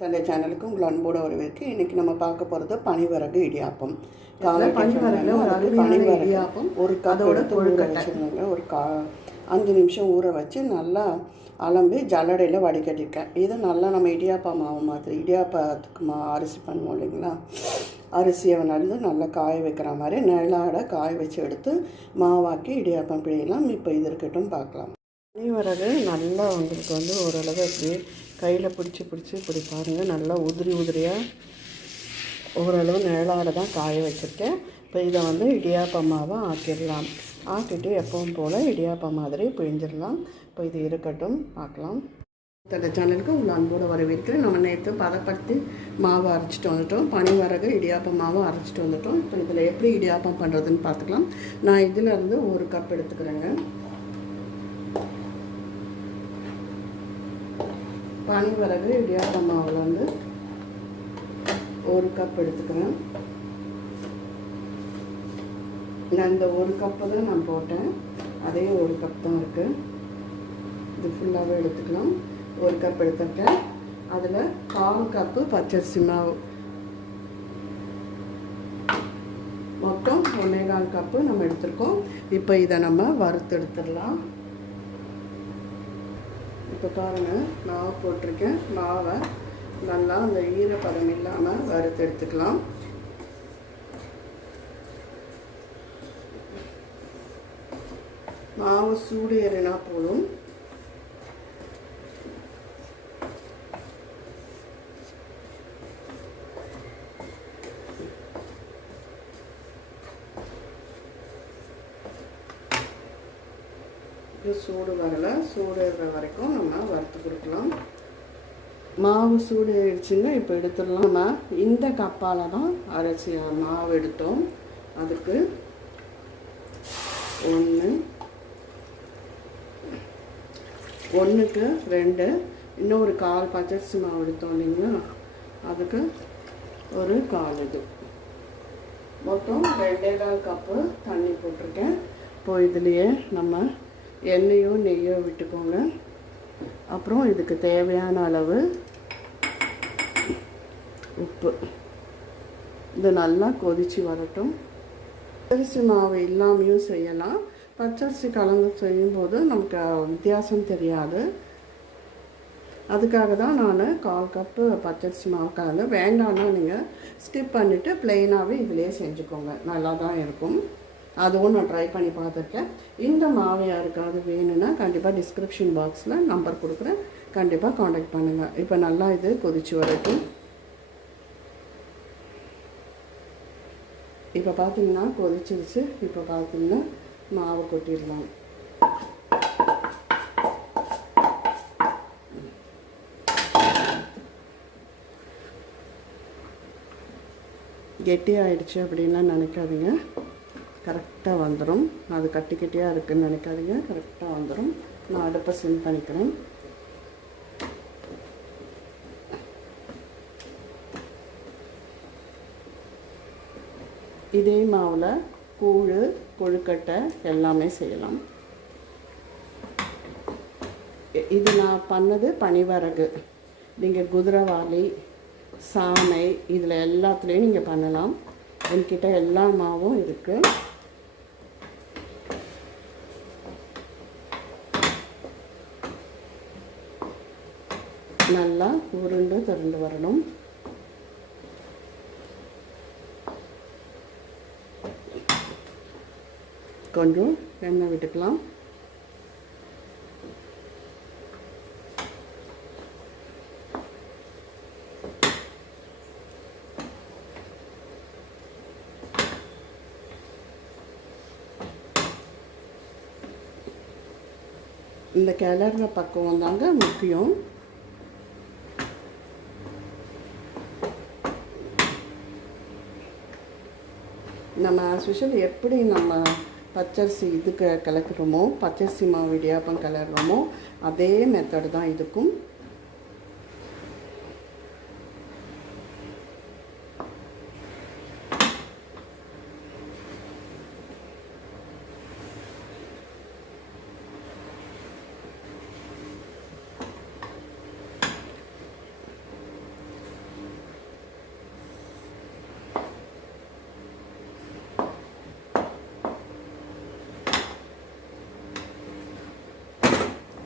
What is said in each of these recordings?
தந்தை சேனலுக்கு உங்கள் அன்போட வரவேற்கு இன்னைக்கு நம்ம பார்க்க போகிறது பனிவரகு இடியாப்பம். காலையில் பனிவரகு. இடியாப்பம், ஒரு கொழுக்கட்டை. வச்சுருந்தாங்க. ஒரு கா அஞ்சு நிமிஷம் ஊற வச்சு நல்லா அலம்பி ஜல்லடையில் வடிகட்டிருக்கேன் இது நல்லா நம்ம இடியாப்பா மாவு மாதிரி இடியாப்பத்துக்கு மா அரிசி பண்ணுவோம் இல்லைங்களா? அரிசியை வந்து நல்லா காய வைக்கிற மாதிரி நிழலாட காய வச்சு எடுத்து மாவாக்கி இடியாப்பம் பிழியலாம். இப்போ இது இருக்கட்டும் பார்க்கலாம். பனிவரகு நல்லா உங்களுக்கு வந்து ஓரளவு அப்படியே கையில் பிடிச்சி பிடிச்சி இப்படி பாருங்கள் நல்லா உதிரி உதிரியாக ஓரளவு நிழலாட தான் காய வச்சுருக்கேன். இப்போ இதை வந்து இடியாப்பமாவை ஆக்கிடலாம். ஆக்கிட்டு எப்பவும் போல் இடியாப்பம் மாதிரி பிழிஞ்சிடலாம். இப்போ இது இருக்கட்டும். பார்க்கலாம் தட சேனலுக்கு உங்கள் அன்போடு வரவேற்கிறேன். நம்ம நேற்று பதப்படுத்தி மாவு அரைச்சிட்டு வந்துட்டோம். பனிவரகு இடியாப்பம் மாவு அரைச்சிட்டு வந்துட்டோம். இப்போ இதில் எப்படி இடியாப்பம் பண்ணுறதுன்னு பார்த்துக்கலாம் நான் இதில் இருந்து ஒரு கப் எடுத்துக்கிறேங்க. பனிவரகு இடியாப்ப மாவில் வந்து ஒரு கப் எடுத்துக்கிறேன். நான் இந்த ஒரு கப்பு தான் நான் போட்டேன். அதே ஒரு கப் தான் இருக்குது இது ஃபுல்லாகவே எடுத்துக்கலாம். ஒரு கப் எடுத்துருக்கேன் அதில் கால் கப்பு பச்சரிசி மாவு. மொத்தம் ஒன்றே கால் கப்பு நம்ம எடுத்துருக்கோம். இப்போ இதை நம்ம வறுத்து எடுத்துடலாம் இப்போ பாருங்கள் மாவு போட்டிருக்கேன். மாவை நல்லா அந்த ஈரப்பதம் இல்லாமல் வறுத்து எடுத்துக்கலாம். மாவு சூடு ஏறினா போதும். இது சூடு வரலை. சூடு ஏறுற வரைக்கும் நம்ம வறுத்து கொடுக்கலாம். மாவு சூடு ஆயிடுச்சுன்னா இப்போ எடுத்துடலாம். நம்ம இந்த கப்பால் தான் அரைச்சி மாவு எடுத்தோம். அதுக்கு ஒன்று ஒன்றுக்கு ரெண்டு இன்னும் ஒரு கால் பச்சரிசி மாவு எடுத்தோம் இல்லைங்களா? அதுக்கு ஒரு கால் இது. மொத்தம் ரெண்டே கால் கப்பு தண்ணி போட்டிருக்கேன். இப்போ இதுலேயே நம்ம எண்ணெயோ நெய்யோ விட்டுக்கோங்க. அப்புறம் இதுக்கு தேவையான அளவு உப்பு. இது நல்லா கொதிச்சு வரட்டும். பச்சரிசி மாவு இல்லாமையும் செய்யலாம். பச்சரிசி கலந்து செய்யும்போது நமக்கு வித்தியாசம் தெரியாது. அதுக்காக தான் நான் கால் கப்பு பச்சரிசி மாவு கலந்து வேண்டாம்னா நீங்கள் ஸ்கிப் பண்ணிவிட்டு ப்ளெயினாகவே இதிலே செஞ்சுக்கோங்க. நல்லா தான் இருக்கும். அதுவும் நான் ட்ரை பண்ணி பார்த்துருக்கேன். இந்த மாவு யாருக்காவது வேணும்னா கண்டிப்பாக டிஸ்கிரிப்ஷன் பாக்ஸில் நம்பர் கொடுக்குறேன். கண்டிப்பாக காண்டாக்ட் பண்ணுங்கள் இப்போ நல்லா இது கொதிச்சு வரட்டும். இப்போ பார்த்தீங்கன்னா கொதிச்சிருச்சு. இப்போ பார்த்தீங்கன்னா மாவு கொட்டிடலாம். கெட்டி ஆயிடுச்சு அப்படின்லாம் நினைக்காதீங்க. கரெக்டாக வந்துடும் அது கட்டி கட்டியாக இருக்குன்னு நினைக்காதீங்க. கரெக்டாக வந்துடும் நான் அடுப்பை சிம் பண்ணிக்கிறேன். இதே மாவில் கூழ் கொழுக்கட்டை எல்லாமே செய்யலாம். இது நான் பண்ணது பனிவரகு. நீங்கள் குதிரைவாளி சாமை இதில் எல்லாத்துலேயும் நீங்கள் பண்ணலாம். என்கிட்ட எல்லா மாவும் இருக்குது நல்லா உருண்டு திரண்டு வரணும். கொஞ்சம் எண்ணெய் விட்டுக்கலாம். இந்த கிளறுற பக்குவம் தாங்க முக்கியம். நம்ம ஸ்பெஷல் எப்படி நம்ம பச்சரிசி இதுக்கு கலக்கிறோமோ பச்சரிசி மாவு இடியாப்பம் கலர்றோமோ அதே மெத்தடு தான் இதுக்கும்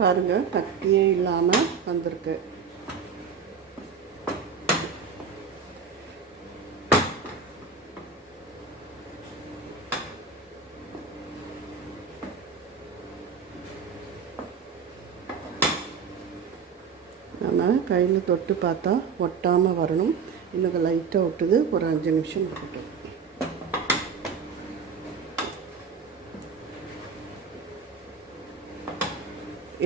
பாருங்கள் கட்டியே இல்லாமல் வந்திருக்கு. நம்ம கையில் தொட்டு பார்த்தா ஒட்டாமல் வரணும். இன்னும் லைட்டாக ஒட்டுது. ஒரு அஞ்சு நிமிஷம் இருக்கட்டும்.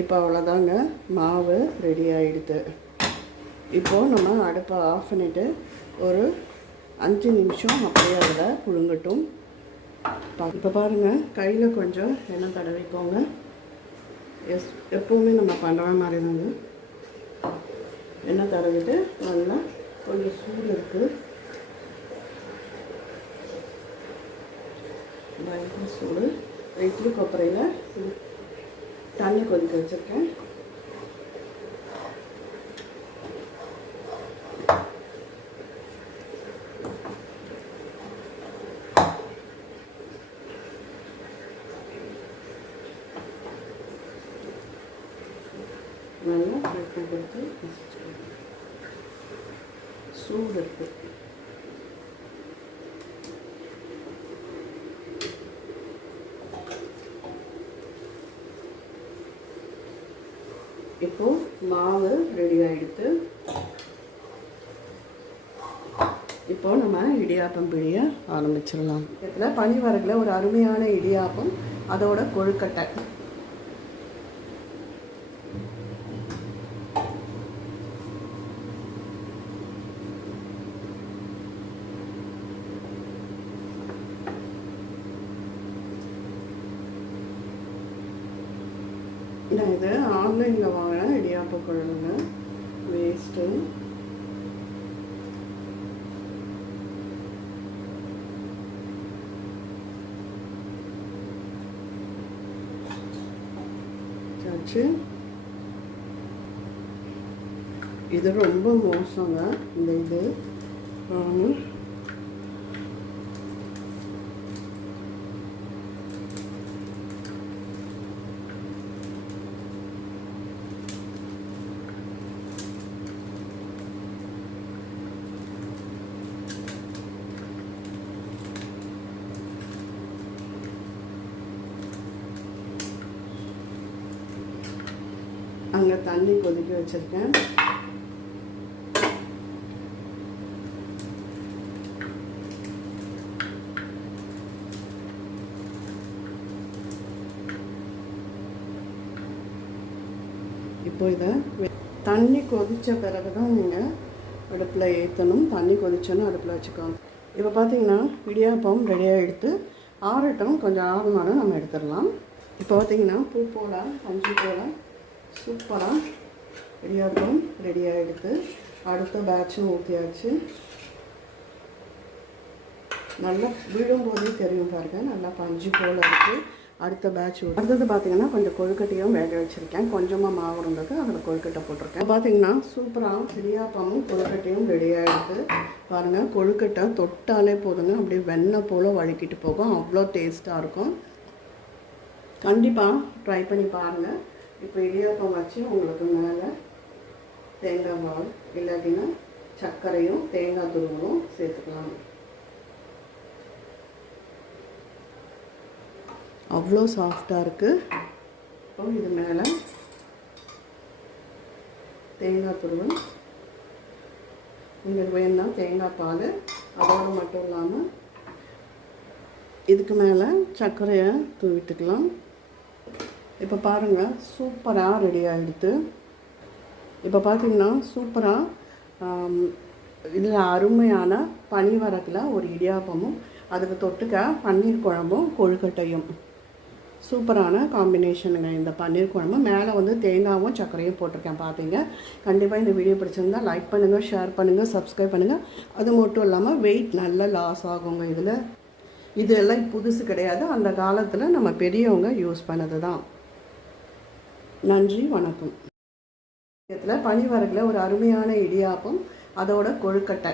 இப்போ அவ்வளோதாங்க மாவு ரெடி ஆகிடுது இப்போது நம்ம அடுப்பை ஆஃப் பண்ணிவிட்டு ஒரு அஞ்சு நிமிஷம் அப்படியே அதில் புழுங்கட்டும். இப்போ பாருங்கள் கையில் கொஞ்சம் எண்ணெய் தடவிக்கோங்க. எஸ் எப்போவுமே நம்ம பண்ணுற மாதிரி தாங்க எண்ணெய் தடவிட்டு நல்லா கொஞ்சம் சூடு இருக்குது பயங்கர சூடு. இட்லி கொப்பரையில் தண்ணி கொதிக்க வச்சுருக்கேன். நல்லா உப்பு கொடுத்து சூடு இருக்குது இப்போ மாவு ரெடி ஆகிடுது இப்போ நம்ம இடியாப்பம் பிழிய ஆரம்பிச்சிடலாம். இதில் பனிவரகில் ஒரு அருமையான இடியாப்பம் அதோட கொழுக்கட்டை. நான் இது ஆன்லைனில் வாங்கினேன் இடியாப்ப குழம்புங்க வேஸ்ட்டு ஆச்சு இது ரொம்ப மோசங்க இந்த இது. அங்கே தண்ணி கொதிக்க வச்சுருக்கேன். இப்போ இதை தண்ணி கொதித்த பிறகு தான் நீங்கள் அடுப்பில் ஏற்றணும் தண்ணி கொதிச்சோன்னு அடுப்பில் வச்சுக்கோங்க. இப்போ பார்த்தீங்கன்னா இடியாப்பம் ரெடியாக எடுத்து ஆறட்டும். கொஞ்சம் ஆறுமானம் நம்ம எடுத்துடலாம். இப்போ பார்த்தீங்கன்னா பூ போல பஞ்சு போல சூப்பராக இடியாப்பம் ரெடி ஆகிடுது அடுத்த பேட்சும் ஊற்றியாச்சு நல்லா விழும்போதே தெரியும் பாருங்கள் நல்லா பஞ்சு போல் இருக்குது அடுத்த பேட்ச் அடுத்தது பார்த்தீங்கன்னா கொஞ்சம் கொழுக்கட்டையும் வேக வச்சுருக்கேன். கொஞ்சமாக மாவு இருந்தது அதில் கொழுக்கட்டை போட்டிருக்கேன். பார்த்தீங்கன்னா சூப்பராக இடியாப்பமும் கொழுக்கட்டையும் ரெடி ஆகிடுது பாருங்கள் கொழுக்கட்டை தொட்டாலே போதுங்க. அப்படியே வெண்ணெய் போல் வழுக்கிட்டு போகும். அவ்வளோ டேஸ்ட்டாக இருக்கும். கண்டிப்பாக ட்ரை பண்ணி பாருங்கள் இப்போ இடியாப்பம் வச்சு உங்களுக்கு மேலே தேங்காய் மாவு இல்லாட்டினா சர்க்கரையும் தேங்காய் துருவலும் சேர்த்துக்கலாம். அவ்வளோ சாஃப்டாக இருக்குது இப்போ இது மேலே தேங்காய் துருவல் உங்களுக்கு வேணும்னா தேங்காய் பால் அதோடு மட்டும் இல்லாமல் இதுக்கு மேலே சர்க்கரையை தூவிட்டுக்கலாம். இப்போ பாருங்கள் சூப்பராக ரெடி ஆகிடுது இப்போ பார்த்தீங்கன்னா சூப்பராக இதில் அருமையான பனிவரத்தில் ஒரு இடியாப்பமும் அதுக்கு தொட்டுக்க பன்னீர் குழம்பும் கொழுக்கட்டையும். சூப்பரான காம்பினேஷனுங்க இந்த பன்னீர் குழம்பு. மேலே வந்து தேங்காவும் சர்க்கரையும் போட்டிருக்கேன் பார்த்தீங்க கண்டிப்பாக இந்த வீடியோ பிடிச்சிருந்தா லைக் பண்ணுங்கள் ஷேர் பண்ணுங்கள் சப்ஸ்கிரைப் பண்ணுங்கள் அது மட்டும் இல்லாமல் வெயிட் நல்லா லாஸ் ஆகுங்க இதில். இதெல்லாம் புதுசு கிடையாது. அந்த காலத்தில் நம்ம பெரியவங்க யூஸ் பண்ணது தான் நன்றி வணக்கம். இதில் பனிவரகில் ஒரு அருமையான இடியாப்பம் அதோட கொழுக்கட்டை.